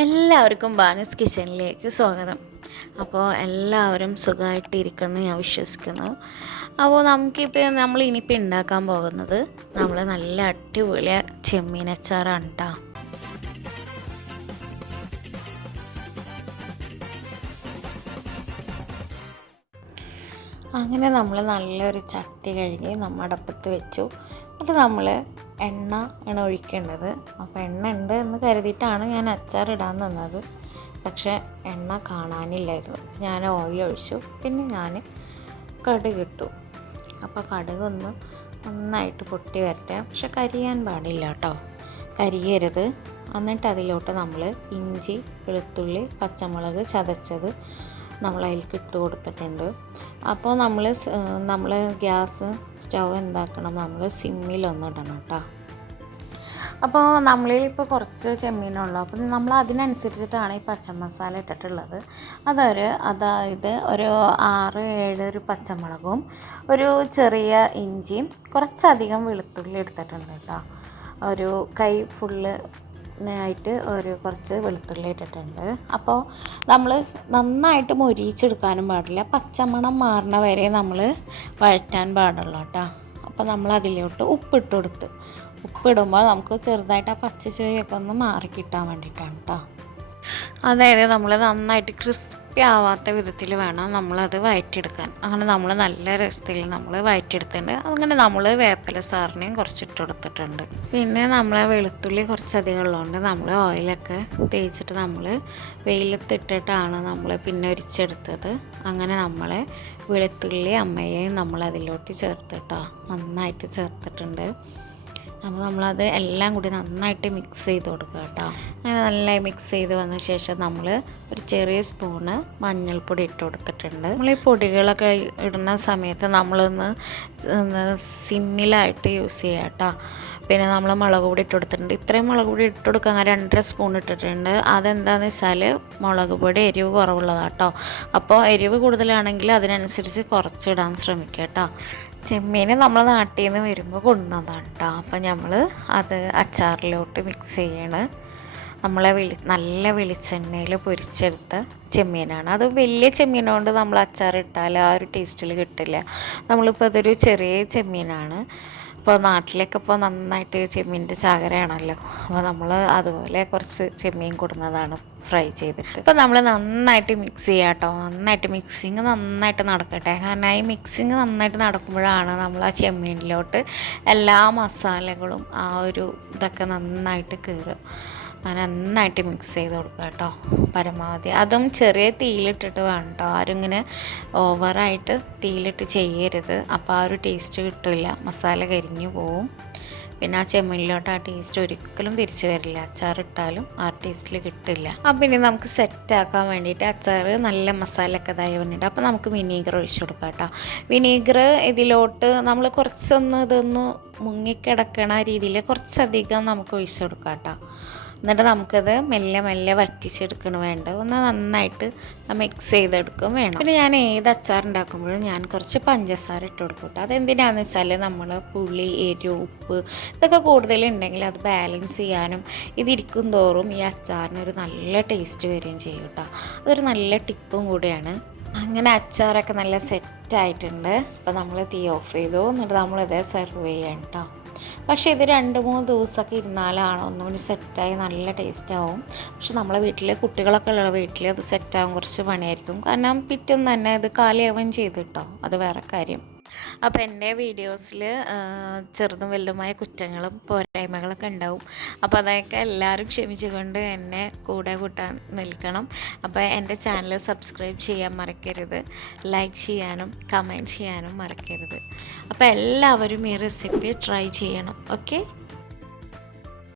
എല്ലാവർക്കും ബാനസ് കിച്ചണിലേക്ക് സ്വാഗതം. അപ്പോൾ എല്ലാവരും സുഖമായിട്ടിരിക്കുമെന്ന് ഞാൻ വിശ്വസിക്കുന്നു. അപ്പോൾ നമ്മൾ ഇനിയിപ്പോൾ ഉണ്ടാക്കാൻ പോകുന്നത് നല്ല അടിപൊളി ചെമ്മീൻ അച്ചാറാണ് കേട്ടോ. അങ്ങനെ നമ്മൾ നല്ലൊരു ചട്ടി കഴുകി അടുപ്പത്ത് വെച്ചു. എന്നിട്ട് നമ്മൾ എണ്ണ ഒഴിക്കേണ്ടത്. അപ്പോൾ എണ്ണ ഉണ്ട് എന്ന് കരുതിയിട്ടാണ് ഞാൻ അച്ചാർ ഇടാൻ നിന്നത്. പക്ഷേ എണ്ണ കാണാനില്ലായിരുന്നു. ഞാൻ ഓയിൽ ഒഴിച്ചു. പിന്നെ ഞാൻ കടുക് ഇട്ടു. അപ്പോൾ കടുകൊന്ന് നന്നായിട്ട് പൊട്ടി വരട്ടെ. പക്ഷെ കരിയാൻ പാടില്ല കേട്ടോ, കരിയരുത്. എന്നിട്ട് അതിലോട്ട് നമ്മൾ ഇഞ്ചി, വെളുത്തുള്ളി, പച്ചമുളക് ചതച്ചത് അതിലേക്ക് ഇട്ട് കൊടുത്തിട്ടുണ്ട്. അപ്പോൾ നമ്മൾ ഗ്യാസ് സ്റ്റവ് എന്താക്കണം, നമ്മൾ സിമ്മിലൊന്നിടണം കേട്ടോ. അപ്പോൾ നമ്മളിപ്പോൾ കുറച്ച് ചെമ്മീനുള്ളൂ. അപ്പം നമ്മൾ അതിനനുസരിച്ചിട്ടാണ് ഈ പച്ചമസാല ഇട്ടിട്ടുള്ളത്. അതായത് ഒരു 6-7 പച്ചമുളകും ഒരു ചെറിയ ഇഞ്ചിയും കുറച്ചധികം വെളുത്തുള്ളി എടുത്തിട്ടുണ്ട് കേട്ടോ. ഒരു കൈ ഫുള്ള് ആയിട്ട് കുറച്ച് വെളുത്തുള്ളി ഇട്ടിട്ടുണ്ട്. അപ്പോൾ നമ്മൾ നന്നായിട്ട് മൊരിയിച്ചെടുക്കാനും പാടില്ല, പച്ചമണം മാറണ വരെ നമ്മൾ വഴറ്റാൻ പാടുള്ളൂ കേട്ടോ. അപ്പോൾ നമ്മൾ അതിലോട്ട് ഉപ്പിട്ട് കൊടുത്ത്, ഉപ്പിടുമ്പോൾ നമുക്ക് ചെറുതായിട്ട് ആ പച്ച ചുവയൊക്കെ ഒന്ന് മാറിക്കിട്ടാൻ വേണ്ടിയിട്ടാണ് കേട്ടോ. അതായത് നമ്മൾ നന്നായിട്ട് ക്രിസ്പി ആവാത്ത വിധത്തിൽ വേണം നമ്മളത് വഴറ്റിയെടുക്കാൻ. അങ്ങനെ നമ്മൾ നല്ല രസത്തിൽ വഴറ്റിയെടുത്തിട്ടുണ്ട്. അങ്ങനെ നമ്മൾ വേപ്പില സാറിനെയും കുറച്ചിട്ട് കൊടുത്തിട്ടുണ്ട്. പിന്നെ വെളുത്തുള്ളി കുറച്ചധികം ഉള്ളതുകൊണ്ട് നമ്മൾ ഓയിലൊക്കെ തേച്ചിട്ട് വെയിലത്തിട്ടിട്ടാണ് പിന്നെ ഒരിച്ചെടുത്തത്. അങ്ങനെ വെളുത്തുള്ളി അമ്മയെയും അതിലോട്ട് ചേർത്തിട്ടോ, നന്നായിട്ട് ചേർത്തിട്ടുണ്ട്. അപ്പോൾ നമ്മളത് എല്ലാം കൂടി നന്നായിട്ട് മിക്സ് ചെയ്ത് കൊടുക്കുക കേട്ടോ. അങ്ങനെ നല്ല മിക്സ് ചെയ്ത് വന്ന ശേഷം നമ്മൾ ഒരു ചെറിയ സ്പൂണ് മഞ്ഞൾപ്പൊടി ഇട്ട് കൊടുത്തിട്ടുണ്ട്. ഈ പൊടികളൊക്കെ ഇടുന്ന സമയത്ത് നമ്മളൊന്ന് സിമ്മിലായിട്ട് യൂസ് ചെയ്യുക കേട്ടോ. പിന്നെ മുളക് പൊടി ഇട്ട് കൊടുത്തിട്ടുണ്ട്. ഇത്രയും മുളക് പൊടി ഇട്ട് കൊടുക്കാൻ 2.5 സ്പൂൺ ഇട്ടിട്ടുണ്ട്. അതെന്താണെന്ന് വെച്ചാൽ മുളക് പൊടി എരിവ് കുറവുള്ളതാണ് കേട്ടോ. അപ്പോൾ എരിവ് കൂടുതലാണെങ്കിൽ അതിനനുസരിച്ച് കുറച്ചിടാൻ ശ്രമിക്കുക കേട്ടോ. ചെമ്മീൻ നമ്മൾ നാട്ടിൽ നിന്ന് വരുമ്പോൾ കൊണ്ടുവന്നതാണ് കേട്ടോ. അപ്പം അത് അച്ചാറിലോട്ട് മിക്സ് ചെയ്യണം. നല്ല വെളിച്ചെണ്ണയിൽ പൊരിച്ചെടുത്ത ചെമ്മീനാണ്. അത് വലിയ ചെമ്മീനുകൊണ്ട് നമ്മൾ അച്ചാറിട്ടാൽ ആ ഒരു ടേസ്റ്റിൽ കിട്ടില്ല. നമ്മളിപ്പോൾ അതൊരു ചെറിയ ചെമ്മീനാണ്. ഇപ്പോൾ നാട്ടിലൊക്കെ നന്നായിട്ട് ചെമ്മീൻ്റെ ചാകരയാണല്ലോ. അപ്പോൾ നമ്മൾ അതുപോലെ കുറച്ച് ചെമ്മീൻ കൊടുന്നതാണ് ഫ്രൈ ചെയ്തിട്ട്. ഇപ്പോൾ നമ്മൾ നന്നായിട്ട് മിക്സ് ചെയ്യാം കേട്ടോ. മിക്സിങ് നന്നായിട്ട് നടക്കട്ടെ. കാരണം ഈ മിക്സിങ് നന്നായിട്ട് നടക്കുമ്പോഴാണ് നമ്മൾ ആ ചെമ്മീനിലോട്ട് എല്ലാ മസാലകളും ആ ഒരു ഇതൊക്കെ നന്നായിട്ട് കയറും. നന്നായിട്ട് മിക്സ് ചെയ്ത് കൊടുക്കുക കേട്ടോ പരമാവധി. അതും ചെറിയ തീയിലിട്ടിട്ട് വേണം കേട്ടോ. ആരും ഇങ്ങനെ ഓവറായിട്ട് തീയിലിട്ട് ചെയ്യരുത്. അപ്പോൾ ആ ഒരു ടേസ്റ്റ് കിട്ടില്ല, മസാല കരിഞ്ഞു പോവും. പിന്നെ ആ ചെമ്മീനിലോട്ട് ആ ടേസ്റ്റ് ഒരിക്കലും തിരിച്ചു വരില്ല. അച്ചാറിട്ടാലും ആ ടേസ്റ്റിൽ കിട്ടില്ല. അപ്പം ഇനി നമുക്ക് സെറ്റാക്കാൻ വേണ്ടിയിട്ട് അച്ചാർ നല്ല മസാലയൊക്കെ ഇതായി വേണ്ടിയിട്ട് അപ്പോൾ നമുക്ക് വിനീഗർ ഒഴിച്ചു കൊടുക്കാം കേട്ടോ. വിനീഗർ ഇതിലോട്ട് നമ്മൾ ഇതൊന്ന് മുങ്ങിക്കിടക്കണ രീതിയിൽ കുറച്ചധികം നമുക്ക് ഒഴിച്ചു കൊടുക്കാം കേട്ടോ. എന്നിട്ട് നമുക്കത് മെല്ലെ വറ്റിച്ചെടുക്കണം വേണ്ട. ഒന്ന് നന്നായിട്ട് മിക്സ് ചെയ്തെടുക്കും വേണം. പിന്നെ ഞാൻ ഏത് അച്ചാർ ഉണ്ടാക്കുമ്പോഴും ഞാൻ കുറച്ച് പഞ്ചസാര ഇട്ട് കൊടുക്കും കേട്ടോ. അതെന്തിനാണെന്ന് വെച്ചാൽ പുളി, എരിവ്, ഉപ്പ് ഇതൊക്കെ കൂടുതലുണ്ടെങ്കിൽ അത് ബാലൻസ് ചെയ്യാനും ഇതിരിക്കും തോറും ഈ അച്ചാറിനൊരു നല്ല ടേസ്റ്റ് വരികയും ചെയ്യും കേട്ടോ. അതൊരു നല്ല ടിപ്പും കൂടിയാണ്. അങ്ങനെ അച്ചാറൊക്കെ നല്ല സെറ്റായിട്ടുണ്ട്. അപ്പോൾ നമ്മൾ തീ ഓഫ് ചെയ്തു. എന്നിട്ട് നമ്മളിത് സെർവ് ചെയ്യാം കേട്ടോ. പക്ഷേ ഇത് 2-3 ദിവസമൊക്കെ ഇരുന്നാലാണ് ഒന്നുകൂടി സെറ്റായി നല്ല ടേസ്റ്റ് ആവും. പക്ഷെ നമ്മളെ കുട്ടികളൊക്കെ ഉള്ള വീട്ടിൽ അത് സെറ്റാവും കുറച്ച് പണിയായിരിക്കും. കാരണം പിറ്റേന്ന് തന്നെ ഇത് കാലിയാവുകയും ചെയ്തു കേട്ടോ, അത് വേറെ കാര്യം. അപ്പോൾ എൻ്റെ വീഡിയോസിൽ ചെറുതും വലുതുമായ കുറ്റങ്ങളും പോരായ്മകളൊക്കെ ഉണ്ടാവും. അപ്പോൾ അതൊക്കെ എല്ലാവരും ക്ഷമിച്ചുകൊണ്ട് എന്നെ കൂടെ കൂട്ടാൻ നിൽക്കണം. അപ്പോൾ എൻ്റെ ചാനൽ സബ്സ്ക്രൈബ് ചെയ്യാൻ മറക്കരുത്, ലൈക്ക് ചെയ്യാനും കമൻറ്റ് ചെയ്യാനും മറക്കരുത്. അപ്പോൾ എല്ലാവരും ഈ റെസിപ്പി ട്രൈ ചെയ്യണം. ഓക്കെ.